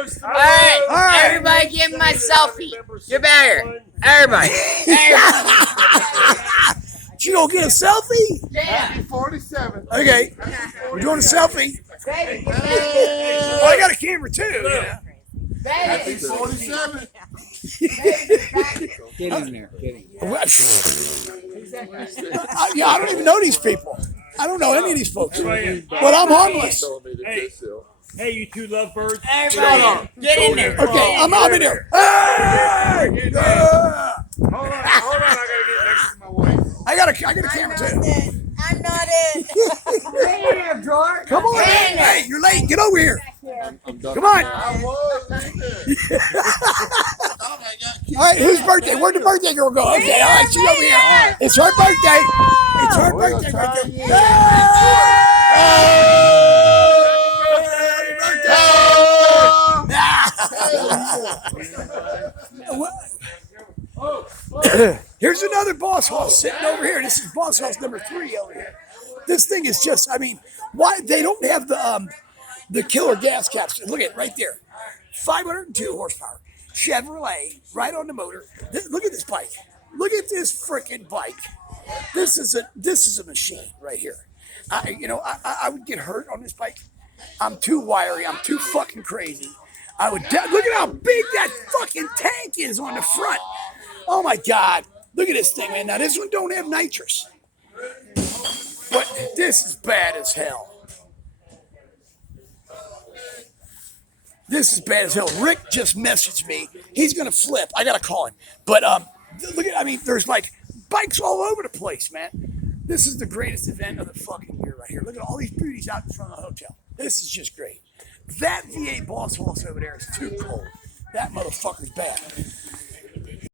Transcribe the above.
toast. All right, everybody give my selfie. Get back here. Everybody. You gonna get a selfie? Happy 47. Okay. We're doing a selfie. Oh, I got a camera too. Yeah. Happy 47. Get in there. Get in. Yeah, I don't even know these people. I don't know any of these folks. But I'm harmless. Hey, you two lovebirds. Everybody, get in there. Okay, I'm in there. Hey! Hold on, I gotta get next to my wife. I got a camera too. I'm not in. Come on, hey, you're late. Get over here. Come on. I was. All right, whose birthday? Where'd the birthday girl go? Okay, all right, she's over here. It's her birthday. It's her birthday right there. Here's another boss house sitting over here. This is boss house number 3 over here. This thing is just, I mean, why they don't have the killer gas caps. Look at it right there. 502 horsepower. Chevrolet, right on the motor. Look at this bike. Look at this freaking bike. This is a machine right here. I would get hurt on this bike. I'm too wiry. I'm too fucking crazy. Look at how big that fucking tank is on the front. Oh my God. Look at this thing, man. Now this one don't have nitrous. But this is bad as hell. This is bad as hell. Rick just messaged me. He's gonna flip. I gotta call him. But look at, I mean, there's like bikes all over the place, man. This is the greatest event of the fucking year right here. Look at all these beauties out in front of the hotel. This is just great. That V8 boss horse over there is too cold. That motherfucker's bad.